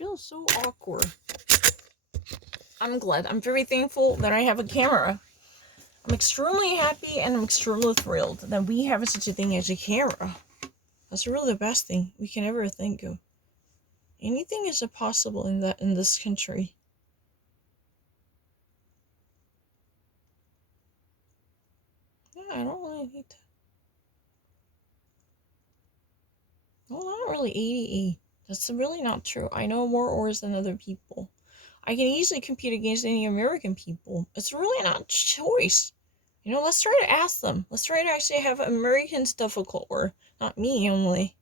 feel so awkward. I'm glad. I'm very thankful that I have a camera. I'm extremely happy and I'm extremely thrilled that we have such a thing as a camera. That's really the best thing we can ever think of. Anything is possible in this country. Yeah, I don't really need to. Well, I'm not really 88. That's really not true. I know more ors than other people. I can easily compete against any American people. It's really not choice. Let's try to ask them. Let's try to actually have Americans difficult or not me only.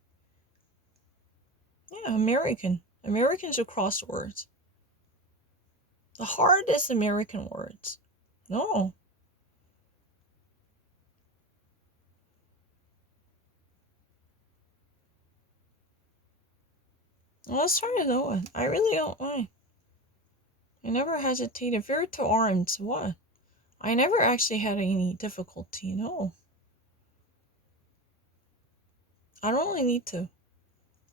Yeah, American. Americans across words. The hardest American words. No. Well, let's try to know it. I really don't mind. I never hesitated. Veer to arms. What? I never actually had any difficulty. No. I don't really need to.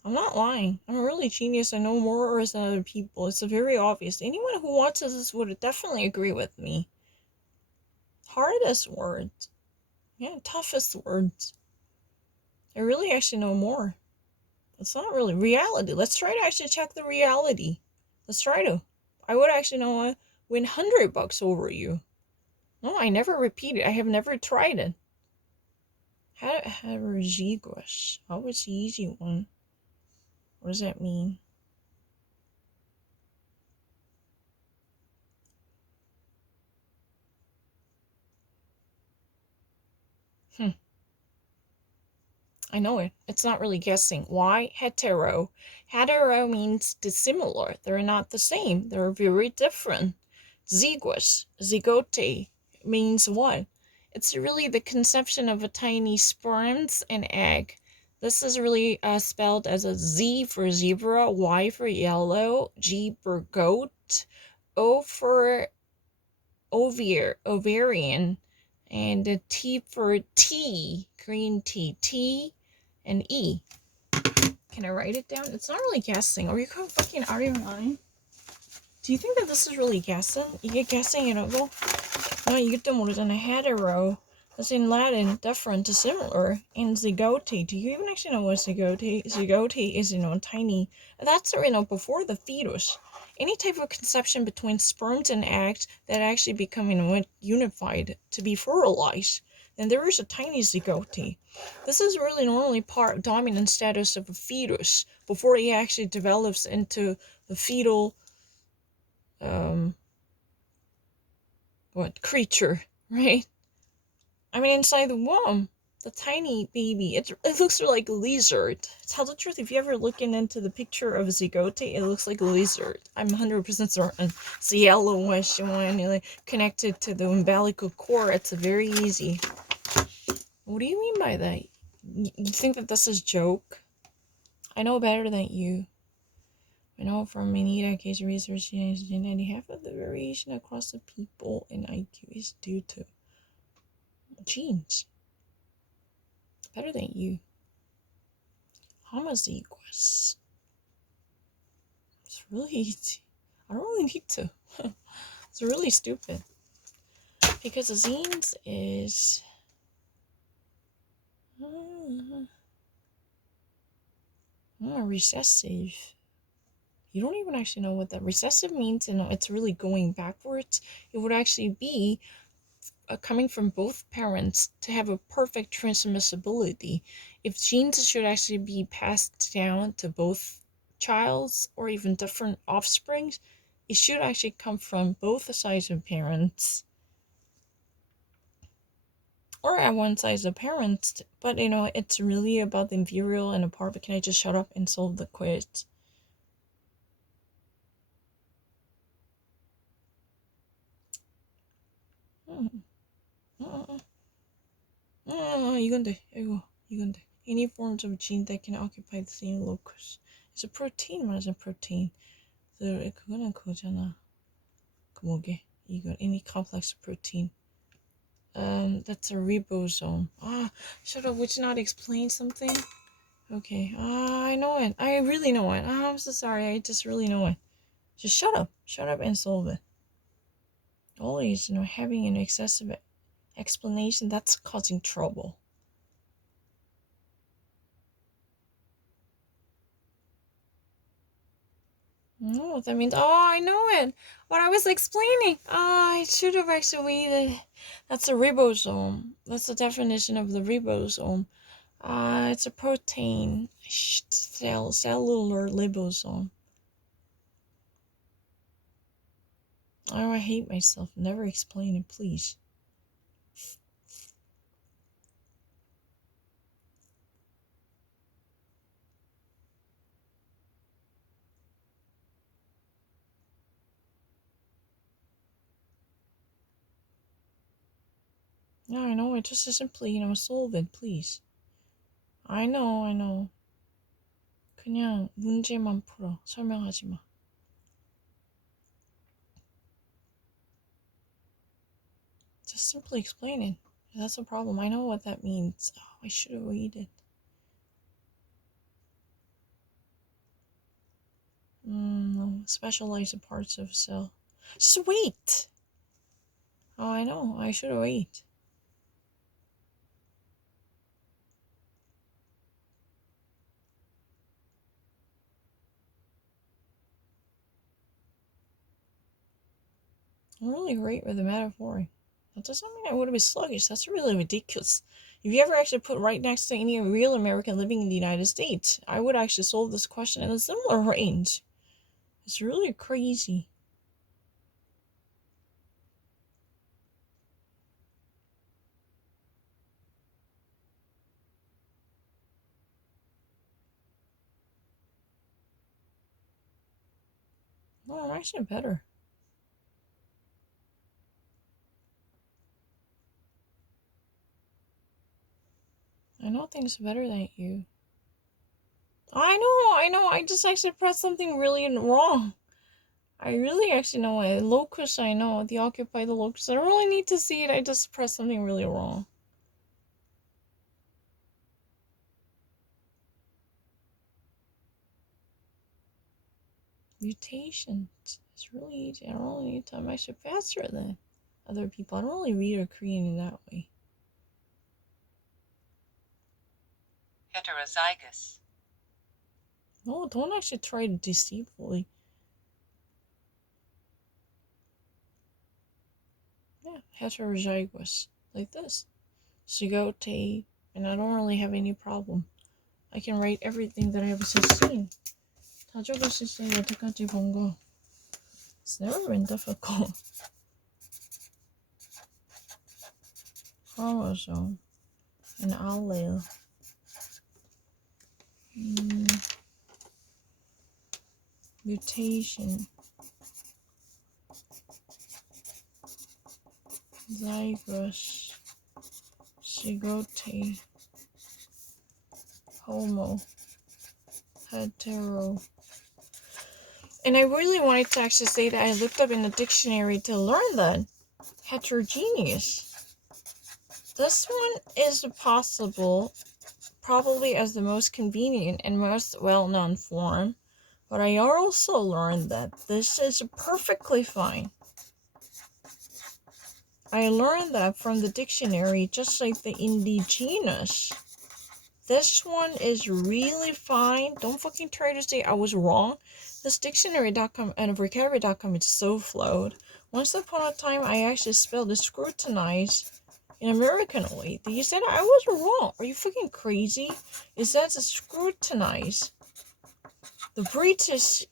I'm not lying. I'm a really genius. I know more words than other people. It's very obvious. Anyone who watches this would definitely agree with me. Hardest words. Yeah, toughest words. I really actually know more. It's not really reality. Let's try to actually check the reality. Let's try to. I would actually know win $100 over you. No, I never repeat it. I have never tried it. Heterozygous. Oh, it's the easy one. What does that mean? I know it. It's not really guessing. Why? Hetero. Hetero means dissimilar. They're not the same. They're very different. Zygous. Zygote means what? It's really the conception of a tiny sperms and egg. This is really spelled as a Z for zebra, Y for yellow, G for goat, O for ovarian, and the T for tea, green tea, T and E. Can I write it down? It's not really guessing. Are you fucking out of your mind? Do you think that this is really guessing? You get guessing and go, no, 이것도 모르잖아. Hetero. That's in Latin, different to similar. And zygote. Do you even actually know what zygote? Zygote is, tiny. That's, before the fetus. Any type of conception between sperms and eggs that actually become, unified to be fertilized. And there is a tiny zygote. This is really normally dominant status of a fetus before it actually develops into the fetal, creature, right? I mean, inside the womb, the tiny baby, it looks like a lizard. Tell the truth, if you ever looking into the picture of a zygote, it looks like a lizard. I'm 100% certain. It's a yellowish one, connected to the umbilical cord. It's very easy. What do you mean by that? You think that this is joke? I know better than you. I know from many decades of research in genetic, half of the variation across the people in IQ is due to genes. Better than you. Homozygous. It's really easy. I don't really need to. It's really stupid. Because the genes is... recessive. You don't even actually know what that recessive means, and it's really going backwards. It would actually be coming from both parents to have a perfect transmissibility. If genes should actually be passed down to both childs or even different offsprings, it should actually come from both sides of parents or at one side of parents. But it's really about the imperial and the part. But can I just shut up and solve the quiz? 이건데, 이건데. Any forms of gene that can occupy the same locus. It's a protein, 맞아, protein. 그거는 그거잖아. 그 뭐게? 이거, any complex protein. That's a ribosome. Shut up, would you not explain something? Okay, I know it. I really know it. I'm so sorry. I just really know it. Just shut up. Shut up and solve it. Always, having an excessive explanation, that's causing trouble. No, that means, I know it. What I was explaining. I should have actually waited. That's a ribosome. That's the definition of the ribosome. It's a protein. Cellular ribosome. Oh, I hate myself. Never explain it, please. Yeah, I know. It just simply, solve it, please. I know. 그냥 문제만 풀어. 설명하지 마. Just simply explain it. That's a problem. I know what that means. Oh, I should have waited. No. Specialized parts of cell. Just wait! Oh, I know. I should have waited. I'm really great with the metaphor. That doesn't mean I would have been sluggish. That's really ridiculous. If you ever actually put right next to any real American living in the United States, I would actually solve this question in a similar range. It's really crazy. No, I'm actually better. I know things better than you. I know. I just actually pressed something really wrong. I really actually know it. Locus, I know. The occupy the locus. I don't really need to see it. I just pressed something really wrong. Mutations. It's really easy. I don't really need to. I'm actually faster than other people. I don't really read or create in that way. Heterozygous. No, don't actually try to deceitfully. Yeah, heterozygous. Like this. Zygote. And I don't really have any problem. I can write everything that I have seen. 다 적었을 때 여태까지 본 거. It's never been difficult. Chromosome. An allele. Mutation. Zygous. Zygote. Homo. Hetero. And I really wanted to actually say that I looked up in the dictionary to learn that. Heterogeneous. This one is possible, probably as the most convenient and most well-known form, but I also learned that this is perfectly fine. I learned that from the dictionary, just like the indigenous. This one is really fine. Don't fucking try to say I was wrong. This dictionary.com and vocabulary.com is so flowed. Once upon a time, I actually spelled it scrutinize in American way. You said I was wrong. Are you fucking crazy? It says scrutinize. The British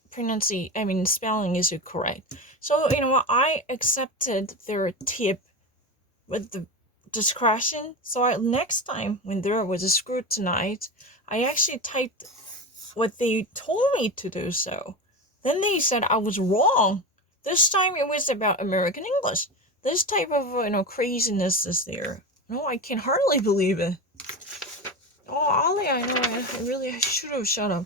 spelling is correct. So, you know what? I accepted their tip with the discretion. So next time when there was a scrutinize, I actually typed what they told me to do so. Then they said I was wrong. This time it was about American English. This type of craziness is there. No, I can hardly believe it. Oh, Ollie, I know I should have shut up.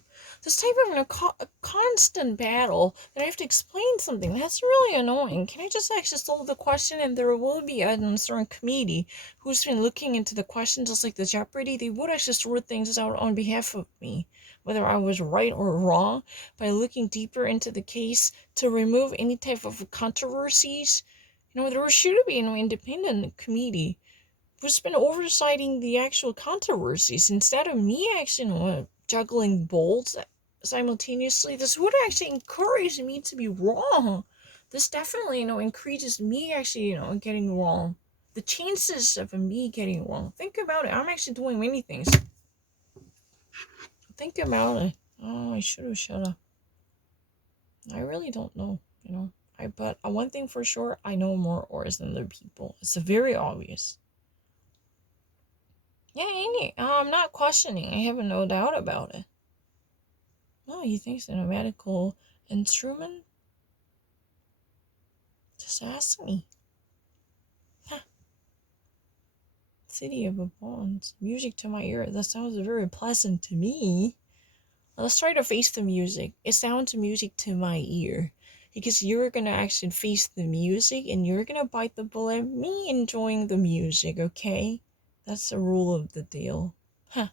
this type of a constant battle that I have to explain something. That's really annoying. Can I just actually solve the question, and there will be a certain committee who's been looking into the question, just like the Jeopardy. They would actually sort things out on behalf of me, whether I was right or wrong, by looking deeper into the case to remove any type of controversies. There should be an independent committee who's been oversighting the actual controversies instead of me actually juggling balls simultaneously. This would actually encourage me to be wrong. This definitely increases me actually getting wrong, the chances of me getting wrong. Think about it. I'm actually doing many things. Think about it. Oh, I should have shut up. I really don't know, but one thing for sure, I know more auras than other people. It's very obvious. Yeah, ain't it? I'm not questioning. I have no doubt about it. Oh, you think it's a medical instrument? Just ask me. Huh. City of Bonds. Music to my ear. That sounds very pleasant to me. Let's try to face the music. It sounds music to my ear. Because you're gonna actually face the music and you're gonna bite the bullet. Me enjoying the music, okay? That's the rule of the deal. Huh.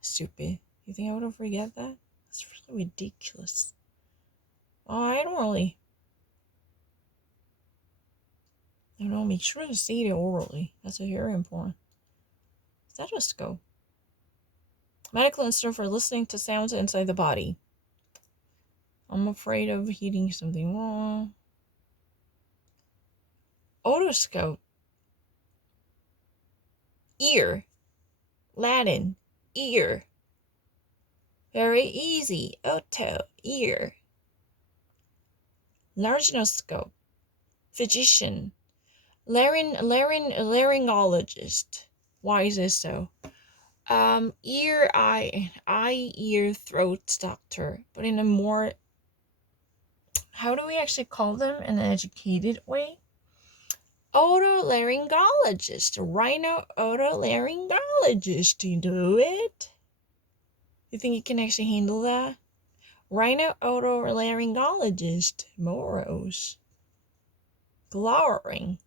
Stupid. You think I would forget that? That's really ridiculous. I don't really. Make sure to say it orally. That's very important. Stethoscope. Medical instrument for listening to sounds inside the body. I'm afraid of hearing something wrong. Otoscope. Ear. Latin. Ear. Very easy. Oto. Ear. Laryngeoscope. Physician. Laryngologist. Why is this so? Ear, eye, ear, throat doctor. But in a more, how do we actually call them in an educated way? Otolaryngologist. Rhino otolaryngologist. Do you do it? You think you can actually handle that? Rhino otolaryngologist. Moros. Glowering.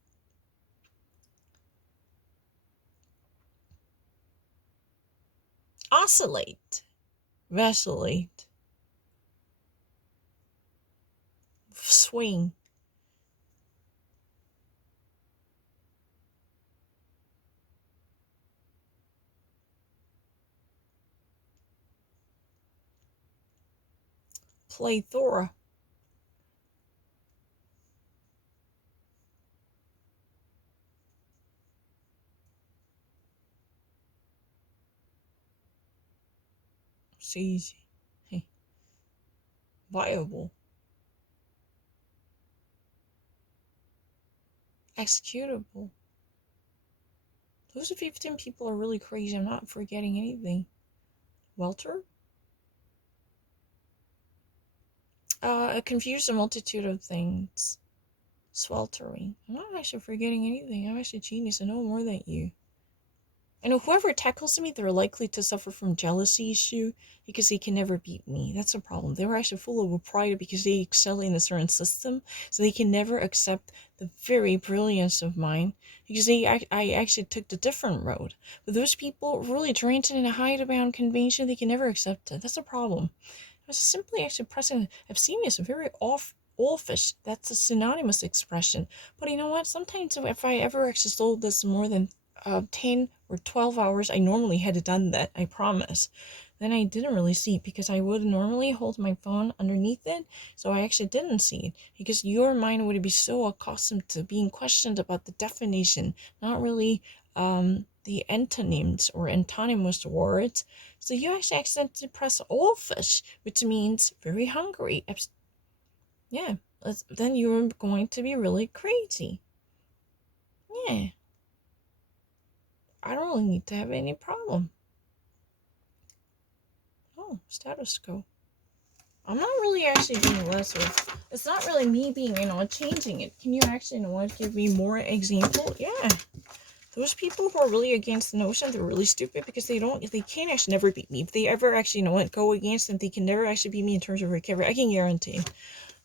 Oscillate. Vacillate. Swing. Plethora. It's easy. Hey. Viable. Executable. Those 15 people are really crazy. I'm not forgetting anything. Welter? Confused a multitude of things. Sweltering. I'm not actually forgetting anything. I'm actually a genius. I know more than you. And whoever tackles me, they're likely to suffer from jealousy issue because they can never beat me. That's a problem. They were actually full of pride because they excel in a certain system, so they can never accept the very brilliance of mine because I actually took the different road. But those people really trained in a hidebound convention, they can never accept it. That's a problem. I was simply actually pressing. I've seen this very offish. That's a synonymous expression. But you know what? Sometimes if I ever actually sold this more than 10 or 12 hours, I normally had done that, I promise. Then I didn't really see it because I would normally hold my phone underneath it, so I actually didn't see it because your mind would be so accustomed to being questioned about the definition, not really the antonyms or antonymous words. So you actually accidentally press offish, which means very hungry. Yeah, then you're going to be really crazy. Yeah. I don't really need to have any problem. Oh, status quo. I'm not really actually being less of. It's not really me being, changing it. Can you actually, give me more example? Yeah. Those people who are really against the notion, they're really stupid because they can't actually never beat me. If they ever actually, go against them, they can never actually beat me in terms of recovery. I can guarantee.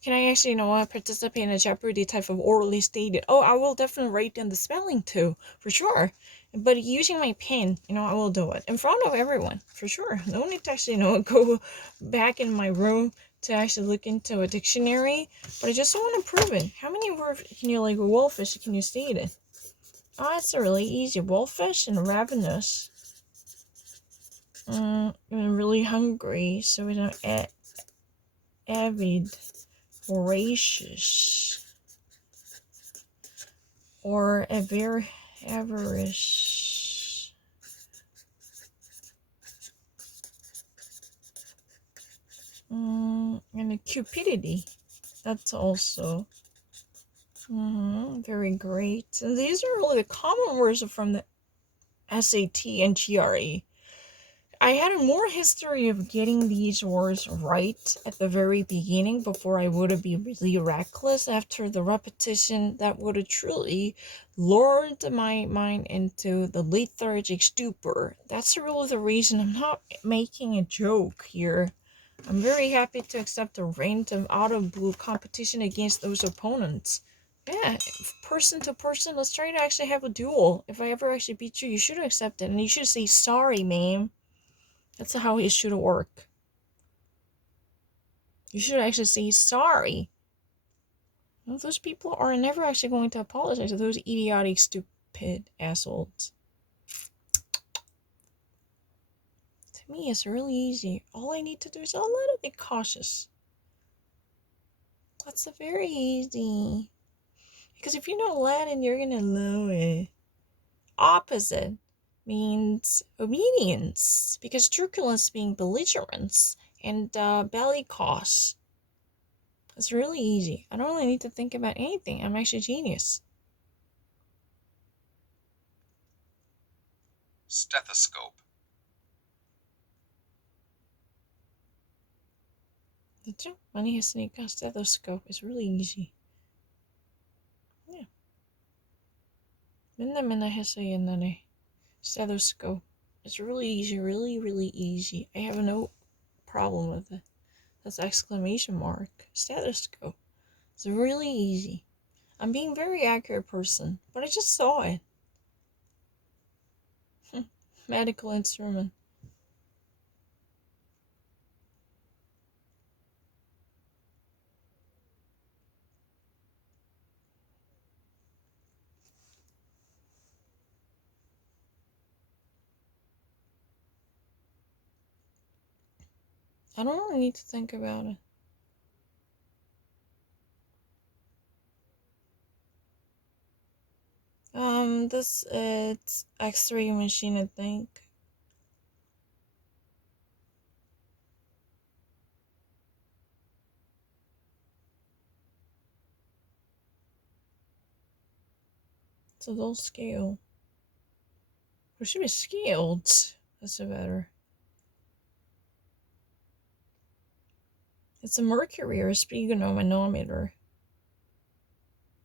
Can I actually, participate in a Jeopardy type of orally stated? Oh, I will definitely write down the spelling too, for sure. But using my pen, I will do it in front of everyone, for sure. No need to actually, go back in my room to actually look into a dictionary. But I just want to prove it. How many words can you, wolfish, can you state it? Oh, it's really easy. Wolfish and ravenous. I'm really hungry, so we don't avid, voracious, or avaricious. And a cupidity. That's also very great. And these are really the common words from the SAT and GRE. I had more history of getting these words right at the very beginning before I would have been really reckless after the repetition that would have truly lured my mind into the lethargic stupor. That's really the reason I'm not making a joke here. I'm very happy to accept a random out of blue competition against those opponents. Yeah, person to person, let's try to actually have a duel. If I ever actually beat you, you should accept it. And you should say, sorry, ma'am. That's how it should work. You should actually say sorry. Those people are never actually going to apologize to those idiotic, stupid assholes. To me, it's really easy. All I need to do is a little bit cautious. That's very easy. Because if you know Latin, you're gonna know it. Opposite means obedience. Because truculence being belligerence. And bellicose. It's really easy. I don't really need to think about anything. I'm actually a genius. Stethoscope. 그쵸? 많이 했으니까 stethoscope is really easy. Yeah. 맨날 했어요 옛날에. Stethoscope. It's really easy, really, really easy. I have no problem with it. That's exclamation mark. Stethoscope. It's really easy. I'm being a very accurate person, but I just saw it. Medical instrument. I don't really need to think about it. This it's X-ray machine, I think. It's a little scale. It should be scaled. That's better. It's a mercury or a sphygmomanometer.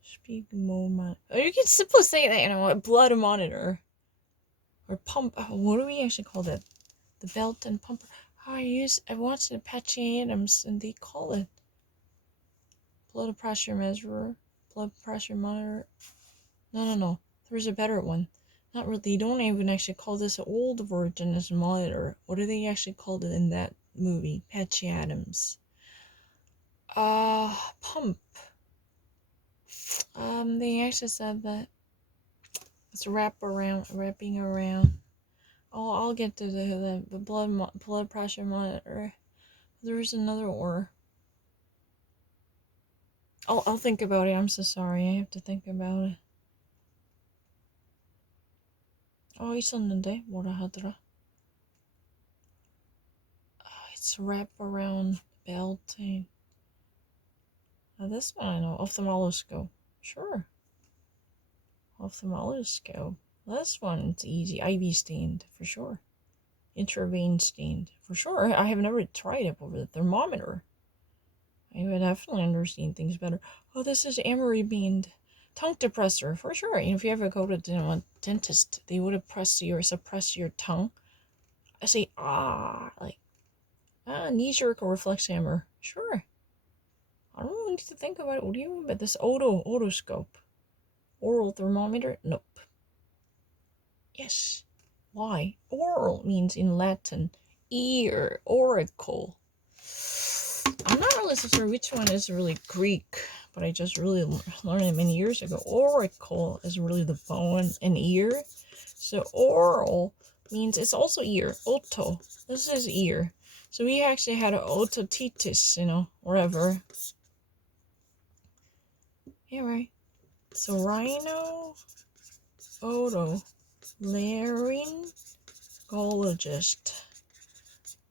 Sphygmomanometer. Or you can simply say that, a blood monitor. Or pump. Oh, what do we actually call that? The belt and pump. Oh, I watched the Patchy Adams and they call it blood pressure measurer. Blood pressure monitor. No. There's a better one. Not really. They don't even actually call this an old version as a monitor. What do they actually call it in that movie? Patchy Adams. Pump. They actually said that it's wrapping around. I'll get to the blood pressure monitor. There's another or. I'll think about it. I'm so sorry. I have to think about it. 있었는데 뭐라 하더라? It's wrap around belting. Now this one I know. Ophthalmoscope. Sure. Ophthalmoscope. This one's easy. IV stained for sure. Intravenous stained for sure. I have never tried it over the thermometer. I would definitely understand things better. Oh, this is Amory beamed. tongue depressor for sure. If you ever go to a dentist, they would suppress your tongue. I say like knee jerk or reflex hammer. Sure. I don't really need to think about it. What do you mean by this otoscope? Oral thermometer? Nope. Yes. Why? Oral means in Latin ear, oracle. I'm not really so sure which one is really Greek, but I just really learned it many years ago. Oracle is really the bone and ear. So oral means it's also ear. Oto. This is ear. So we actually had an ototitis, wherever. Yeah, right. So rhino, oto, laryngologist.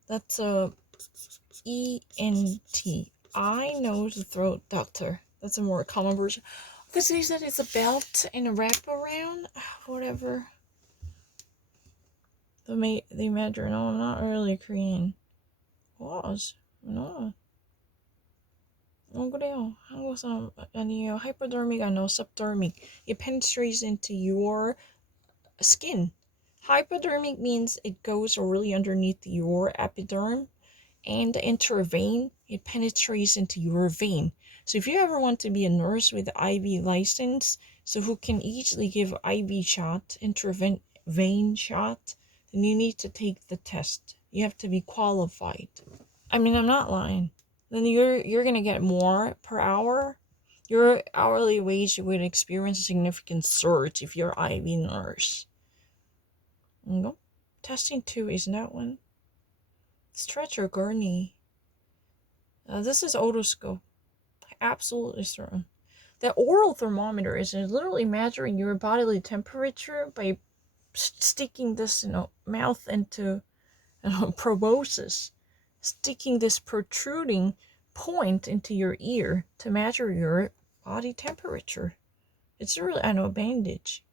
That's a ENT. Eye, nose, throat doctor. That's a more common version. Because they said it's a belt and a wraparound. Whatever. They measure. No, I'm not really Korean. Was. No. 그래요. 한국 사람 아니에요. Hypodermic, I know. Subdermic. It penetrates into your skin. Hypodermic means it goes really underneath your epiderm, and the intervein, it penetrates into your vein. So if you ever want to be a nurse with IV license, so who can easily give IV shot, intervein shot, then you need to take the test. You have to be qualified. I mean, I'm not lying. Then you're gonna get more per hour. Your hourly wage would experience a significant surge if you're IV nurse. Nope. Testing 2 is that one. Stretcher gurney. This is otoscope. Absolutely certain. The oral thermometer is literally measuring your bodily temperature by sticking this, mouth into proboscis, sticking this protruding point into your ear to measure your body temperature. It's really, I know, a bandage.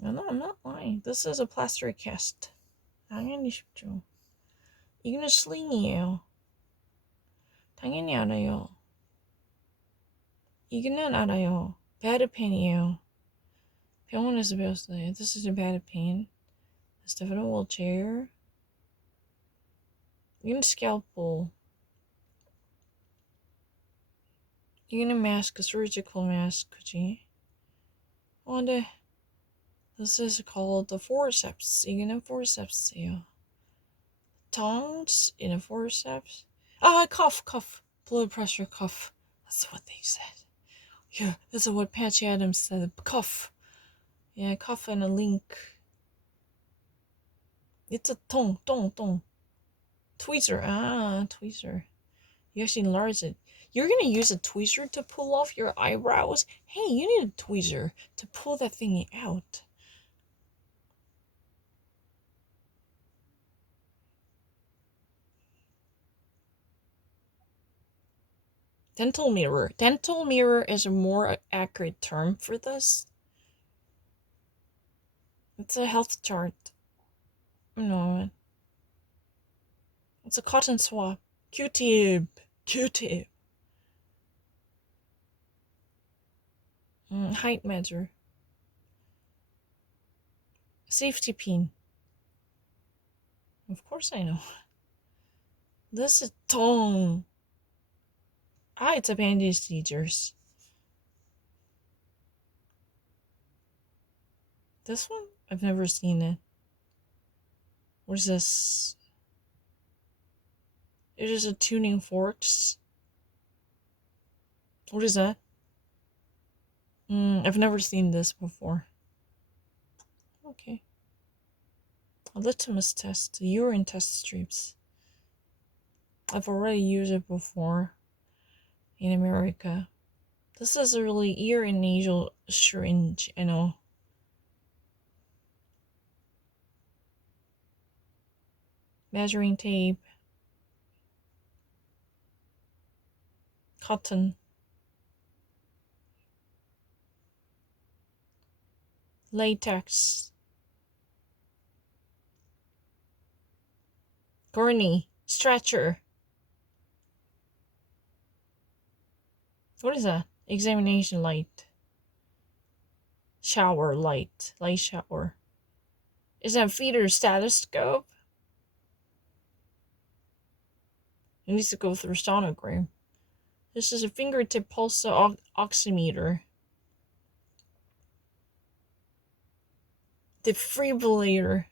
No, I'm not lying. This is a plaster cast. 당연히 쉽죠. 이거는 슬링이에요. 당연히 알아요. 이거는 알아요. 베르펜이에요. 병원에서 배웠어요. This is a 베르펜. This is a wheelchair. 이거는 scalpel. 이거는 mask, a surgical mask, 그지? 네. This is called the forceps. 이거는 forceps예요. Tongs in a forceps. Cuff. Blood pressure cuff. That's what they said. Yeah, this is what Patchy Adams said. Cuff. Yeah, cuff and a link. It's a tong. Tweezer. Tweezer. You actually enlarge it. You're gonna use a tweezer to pull off your eyebrows? Hey, you need a tweezer to pull that thingy out. Dental mirror. Dental mirror is a more accurate term for this. It's a health chart. No. It's a cotton swab. Q-tip. Height measure. Safety pin. Of course I know. This is tongue. It's a bandage seizures. This one? I've never seen it. What is this? It is a tuning forks. What is that? I've never seen this before. Okay. A litmus test. Urine test strips. I've already used it before in America. This is a really ear and nasal syringe, Measuring tape. Cotton. Latex. Gurney. Stretcher. What is that? examination light, shower light, light shower. Is that feeder stethoscope? It needs to go through sonogram. This is a fingertip pulse oximeter. Defibrillator.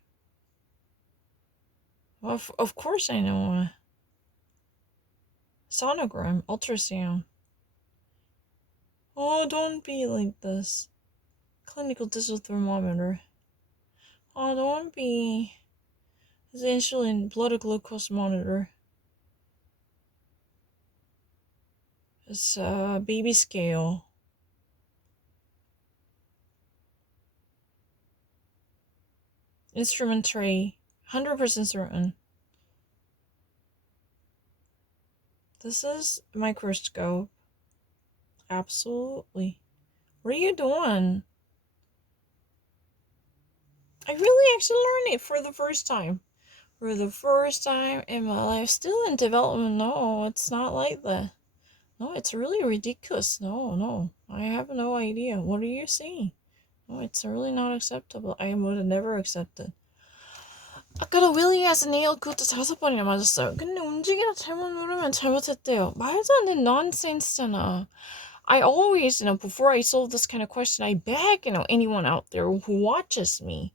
Well, of course I know. Sonogram, ultrasound. Oh, don't be like this. Clinical digital thermometer. Oh, don't be. It's insulin, blood glucose monitor. It's baby scale. Instrument tray. 100% certain. This is a microscope. Absolutely. What are you doing? I really actually learned it for the first time. For the first time in my life. Still in development. No, it's not like that. No, it's really ridiculous. No. I have no idea. What are you saying? No, it's really not acceptable. I would have never accepted. 아까도 윌리에서 네일 그것도 5번이나 맞았어요. 근데 움직이다 잘못 누르면 잘못했대요. 말도 안 되는 nonsense잖아. I always, before I solve this kind of question, I beg, anyone out there who watches me,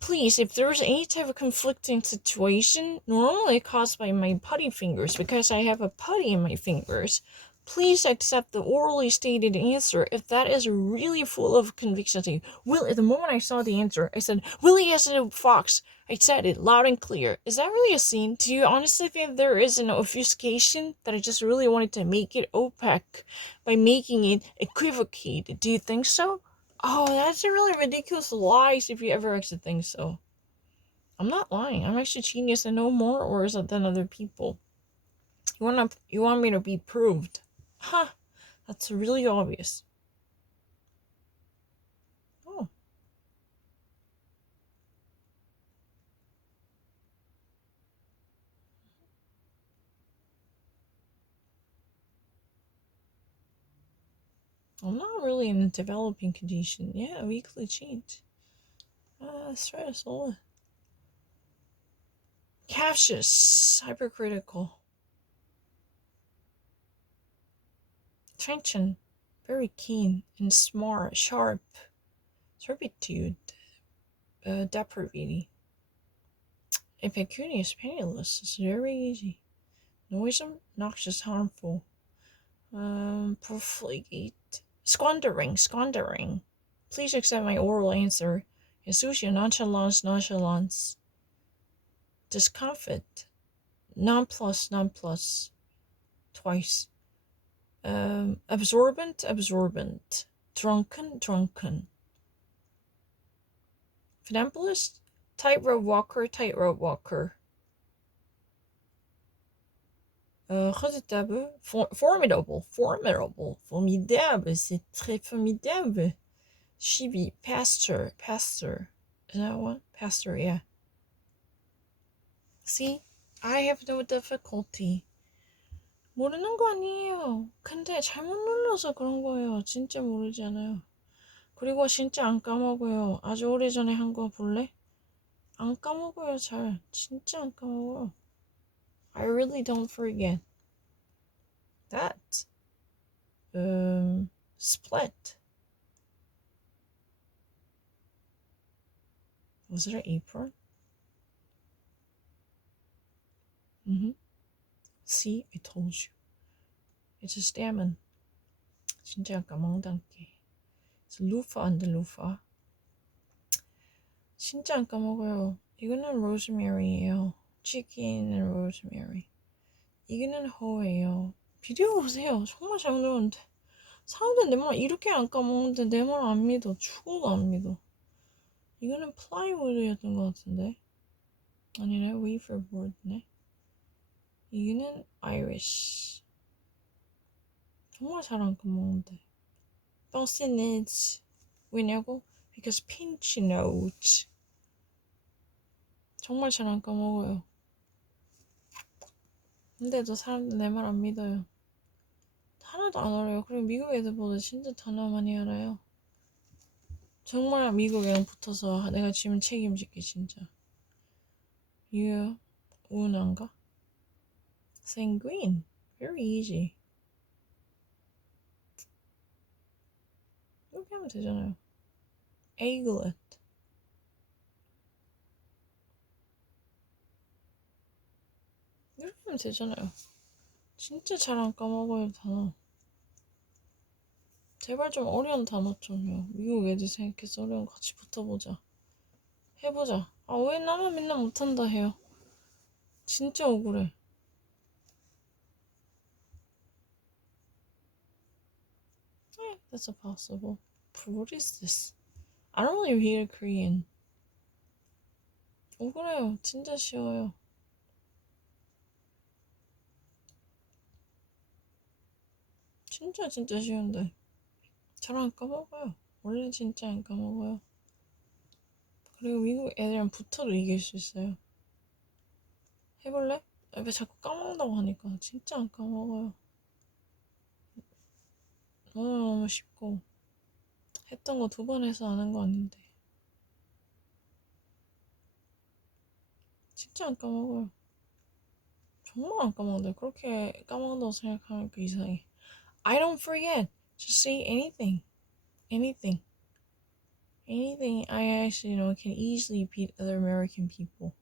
please, if there's any type of conflicting situation, normally caused by my putty fingers, because I have a putty in my fingers, please accept the orally stated answer if that is really full of conviction to you. The moment I saw the answer, I said, Willie as a fox. I said it loud and clear. Is that really a scene? Do you honestly think there is an obfuscation that I just really wanted to make it opaque by making it equivocated? Do you think so? Oh, that's a really ridiculous lies if you ever actually think so. I'm not lying. I'm actually genius and know more or than other people. You want me to be proved? Huh. That's really obvious. Oh. I'm not really in a developing condition. Yeah, weekly change. Stress. Captious. Hypercritical. Tension. Very keen and smart. Sharp. Servitude. Depravity. Impecunious. Penniless. It's very easy. Noisome. Noxious. Harmful. Profligate. Squandering. Please accept my oral answer. Insouciant. Nonchalance. Discomfit. Nonplus. Twice. Absorbent. Drunken. Funambulist. Tightrope walker. Redoutable. Formidable. C'est très formidable. Chibi. Pastor. Is that one? Pastor, yeah. See? I have no difficulty. 모르는 거 아니에요. 근데 잘못 눌러서 그런 거예요. 진짜 모르지 않아요. 그리고 진짜 안 까먹어요. 아주 오래전에 한 거 볼래? 안 까먹어요, 잘. 진짜 안 까먹어요. I really don't forget. That. Split. Was it an apron? See, I told you. It's a stammen. 진짜 안 까먹는다는 게. It's loofah and loofah. 진짜 안 까먹어요. 이거는 rosemary예요. chicken and rosemary. 이거는 허예요. 비디오 보세요. 정말 잘 만들었는데. 사람들 내 말 이렇게 안 까먹는데 내 말 안 믿어. 죽어도 안 믿어. 이거는 플라이우드였던 것 같은데. 아니네, 웨이퍼보드네. 이거는 아이리쉬. 정말 잘 안 까먹는데. 버스니지. 왜냐고? Because pinch note. 정말 잘 안 까먹어요. 근데도 사람들 내 말 안 믿어요. 하나도 안 어려요. 그리고 미국 애들보다 진짜 단어 많이 알아요. 정말 미국이랑 붙어서 내가 지금 책임질게 진짜. 유은한가? Sanguine. Very easy. 이렇게 하면 되잖아요. Aglet. 이렇게 하면 되잖아요. 진짜 잘 안 까먹어요 단어. 제발 좀 어려운 단어 좀요. 미국 애들 생각해서 어려운 거 같이 붙어보자. 해보자. 아 왜 나만 맨날 못한다 해요. 진짜 억울해. That's impossible. What is this? I don't really read Korean. 억울해요. 진짜 쉬워요. 진짜 쉬운데. 잘 안 까먹어요. 원래 진짜 안 까먹어요. 그리고 미국 애들이랑 붙어도 이길 수 있어요. 해볼래? 왜 자꾸 까먹는다고 하니까 진짜 안 까먹어요. 너무너무 쉽고 했던 거 2번 해서 아는 거 아닌데 진짜 안 까먹어요. 정말 안 까먹는데 그렇게 까먹는다고 생각하니까 이상해. I don't forget. Just say anything. Anything. Anything I actually can easily beat other American people.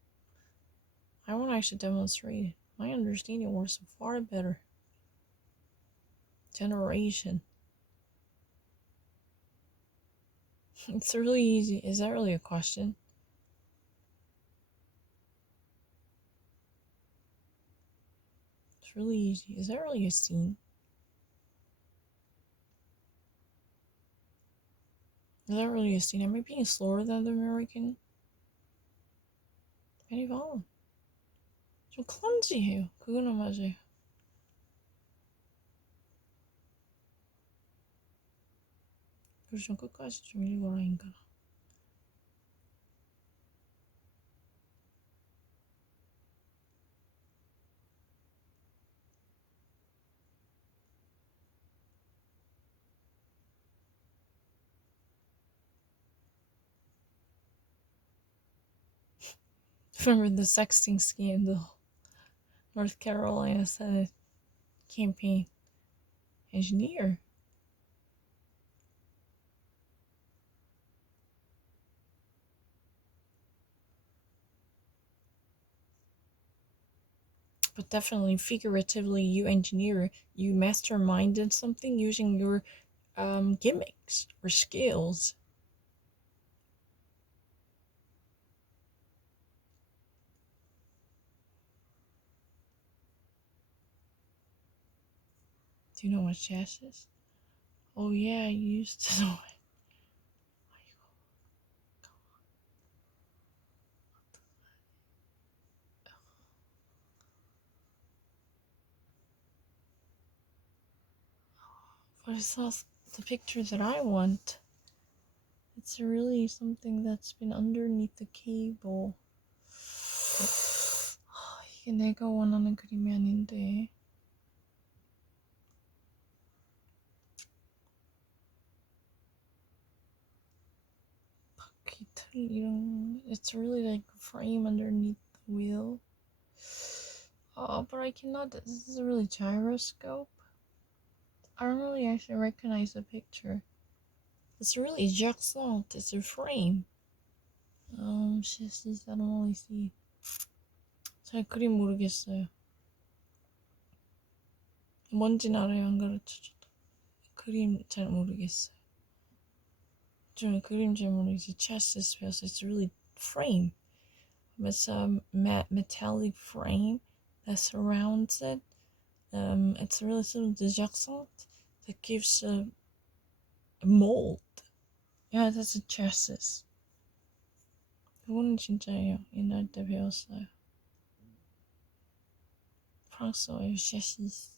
I want to actually demonstrate it. My understanding was far better. Generation. It's really easy. Is that really a question? It's really easy. Is that really a scene? Is that really a scene? Am I being slower than the American? 많이 봐. 좀 클런지해요. 그거는 맞아요. 그래서 좀 끝까지 좀 읽어라 인간아. Remember the sexting scandal? North Carolina Senate campaign engineer. But definitely, figuratively, you engineer, you masterminded something using your gimmicks or skills. Do you know what chess is? Oh yeah, I used to know it. But it's not the picture that I want. It's really something that's been underneath the cable. 이게 내가 원하는 그림이 아닌데. It's really like a frame underneath the wheel. Oh, but I cannot. This is a really gyroscope. I don't really actually recognize the picture. It's really Jackson. It's a frame. Shit, I don't really see. 잘 그림 모르겠어요. 뭔진 알아요. 안 가르쳐줘도. 그림 잘 모르겠어요. 좀 그림 잘 모르겠어요. Chess 배워서 it's really frame. It's a metallic frame that surrounds it. It's really sort of the Jackson that gives a mold. Yeah, that's a chassis. 그거는 진짜예요. 옛날 때 배웠어요. 프랑스어예요. chassis.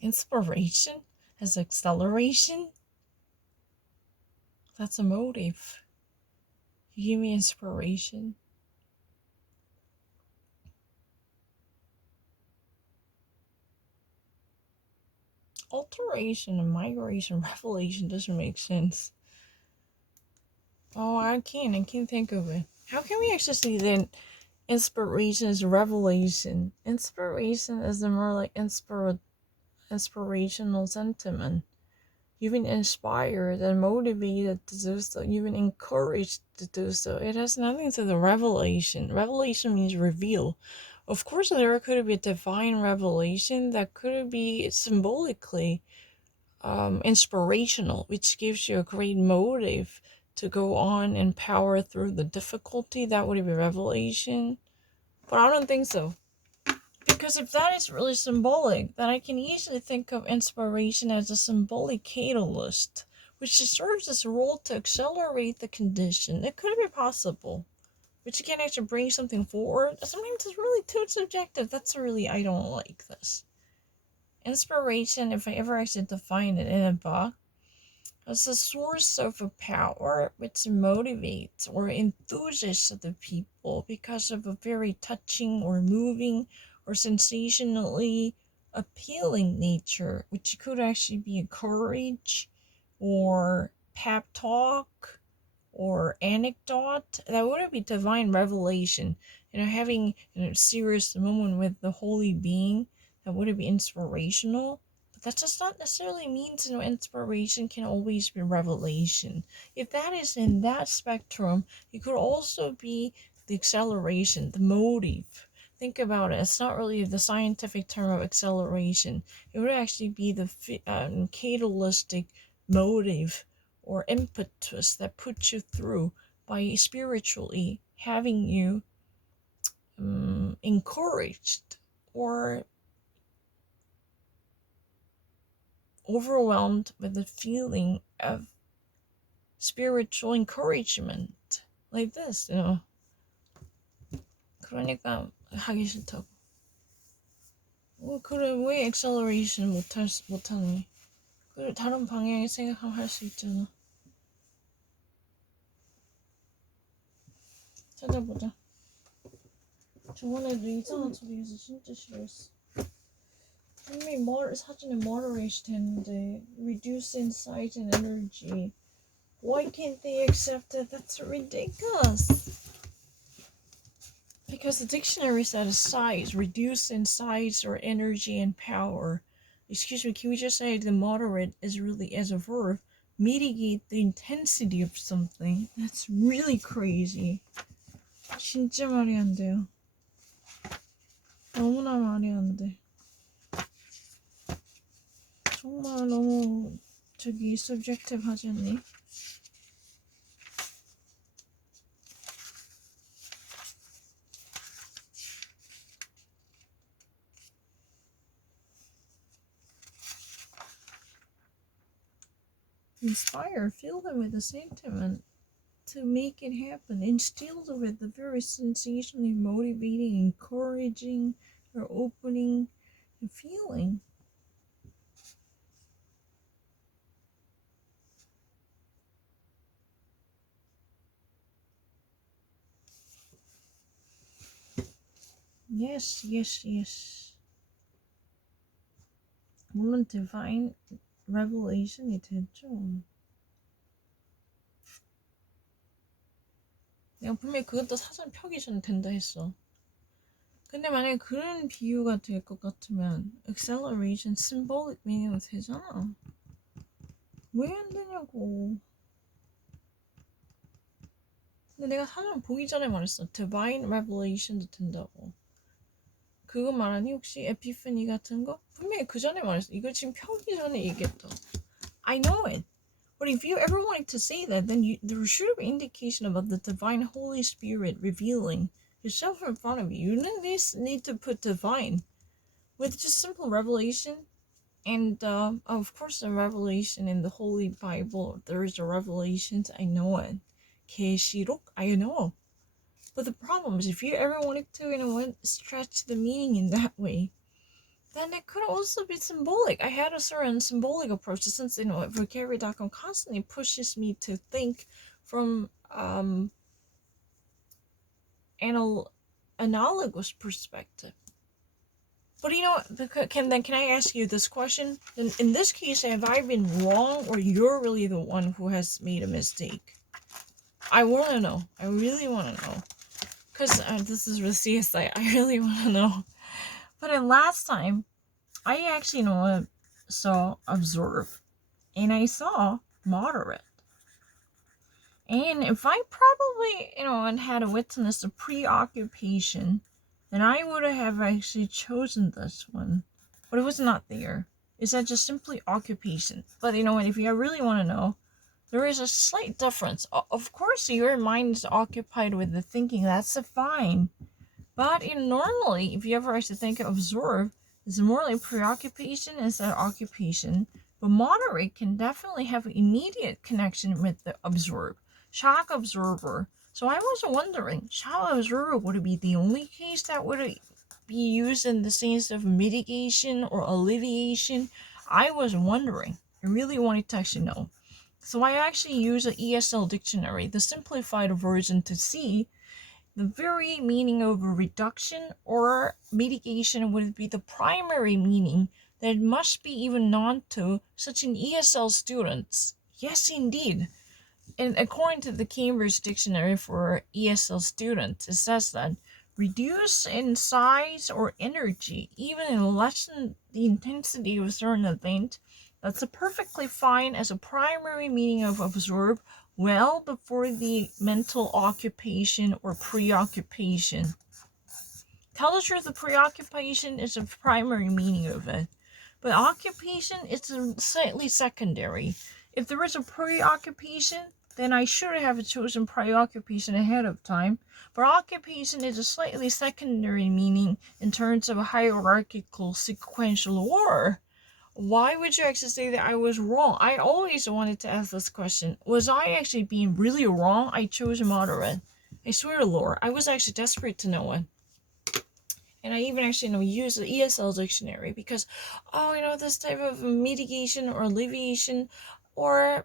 Inspiration as acceleration? That's a motive. You give me inspiration. Alteration and migration, revelation doesn't make sense. Oh, I can't think of it. How can we actually see that inspiration is revelation? Inspiration is the more like inspirational sentiment. You've been inspired and motivated to do so. You've been encouraged to do so. It has nothing to do with revelation. Revelation means reveal. Of course, there could be a divine revelation that could be symbolically inspirational, which gives you a great motive to go on and power through the difficulty. That would be revelation. But I don't think so. Because if that is really symbolic, then I can easily think of inspiration as a symbolic catalyst, which serves as a role to accelerate the condition. It could be possible, but you can't actually bring something forward. Sometimes it's really too subjective. I don't like this. Inspiration, if I ever actually define it in a book, as a source of a power which motivates or enthuses the people because of a very touching or moving or sensationally appealing nature, which could actually be a courage or pep talk or anecdote. That would be divine revelation. Having a serious moment with the holy being, that would be inspirational. But that does not necessarily mean inspiration can always be revelation. If that is in that spectrum, it could also be the acceleration, the motive. Think about it. It's not really the scientific term of acceleration. It would actually be the catalytic motive or impetus that puts you through by spiritually having you encouraged or overwhelmed with the feeling of spiritual encouragement. Like this, 그러니까 하기 싫다고. 그래, 왜 acceleration 못하니? 그래, 다른 방향의 생각하면 할 수 있잖아. 찾아보자. 저번에도 이상한 소리 해서 진짜 싫어했어. 분명히 사진에 moderation 했는데 reduce insight and energy. Why can't they accept it? That's ridiculous. Because the dictionary said size, reduce in size or energy and power. Excuse me, can we just say the moderate is really, as a verb, mitigate the intensity of something? That's really crazy. 진짜 말이 안 돼요. 너무나 말이 안 돼. 정말 너무 subjective 하지 않니? Inspire, fill them with the sentiment to make it happen, instill them with the very sensationally motivating, encouraging, or opening feeling. Yes. 물론 divine revelation이 됐죠. 내가 분명히 그것도 사전 펴기 전에 된다 했어. 근데 만약에 그런 비유가 될 것 같으면 acceleration, symbolic meaning은 되잖아. 왜 안 되냐고. 근데 내가 사전 보기 전에 말했어. divine revelation도 된다고. 그거 말하니? 혹시 에피phany 같은 거? 분명히 그 전에 말했어. 이거 지금 펴기 전에 얘기했다. I know it. But if you ever wanted to say that, then there should be indication about the divine Holy Spirit revealing yourself in front of you. You don't need to put divine. With just simple revelation, and of course the revelation in the Holy Bible, there is a revelation, I know it. 계시록, I know. But the problem is, if you ever wanted to, stretch the meaning in that way, then it could also be symbolic. I had a certain symbolic approach since vocabulary.com constantly pushes me to think from analogous perspective. But can I ask you this question? In this case, have I been wrong, or you're really the one who has made a mistake? I want to know. I really want to know. Because this is with CSI. I really want to know. But last time, I actually saw observe. And I saw moderate. And if I probably, and had witnessed a preoccupation, then I would have actually chosen this one. But it was not there. Is that just simply occupation? But if you really want to know, there is a slight difference. Of course, your mind is occupied with the thinking. That's fine. But normally, if you ever actually think of absorb, it's more like preoccupation instead of occupation. But moderate can definitely have an immediate connection with the absorb. Shock absorber. So I was wondering, shock absorber would it be the only case that would be used in the sense of mitigation or alleviation? I was wondering. I really wanted to actually know. So I actually use an ESL dictionary, the simplified version, to see the very meaning of a reduction or mitigation would be the primary meaning that it must be even known to such an ESL students. Yes, indeed. And according to the Cambridge Dictionary for ESL students, it says that reduce in size or energy, even in lessen the intensity of a certain event, that's perfectly fine as a primary meaning of absorb well before the mental occupation or preoccupation. Tell the truth, the preoccupation is a primary meaning of it, but occupation is a slightly secondary. If there is a preoccupation, then I should have chosen preoccupation ahead of time. But occupation is a slightly secondary meaning in terms of a hierarchical sequential order. Why would you actually say that I was wrong? I always wanted to ask this question. Was I actually being really wrong? I chose moderate. I swear to Lord, I was actually desperate to know it. And I even actually use the ESL dictionary because, this type of mitigation or alleviation or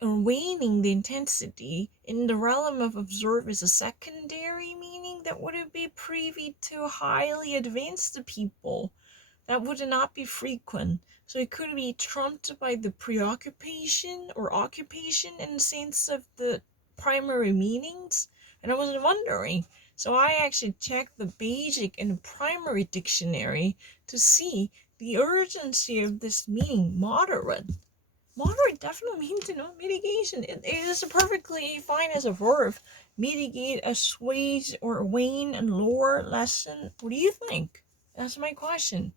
waning the intensity in the realm of observe is a secondary meaning that wouldn't be privy to highly advanced people. That would not be frequent. So it could be trumped by the preoccupation or occupation in the sense of the primary meanings. And I was wondering. So I actually checked the basic and primary dictionary to see the urgency of this meaning, moderate. Moderate definitely means mitigation. It is perfectly fine as a verb. Mitigate, assuage, or wane and lower, lessen. What do you think? That's my question.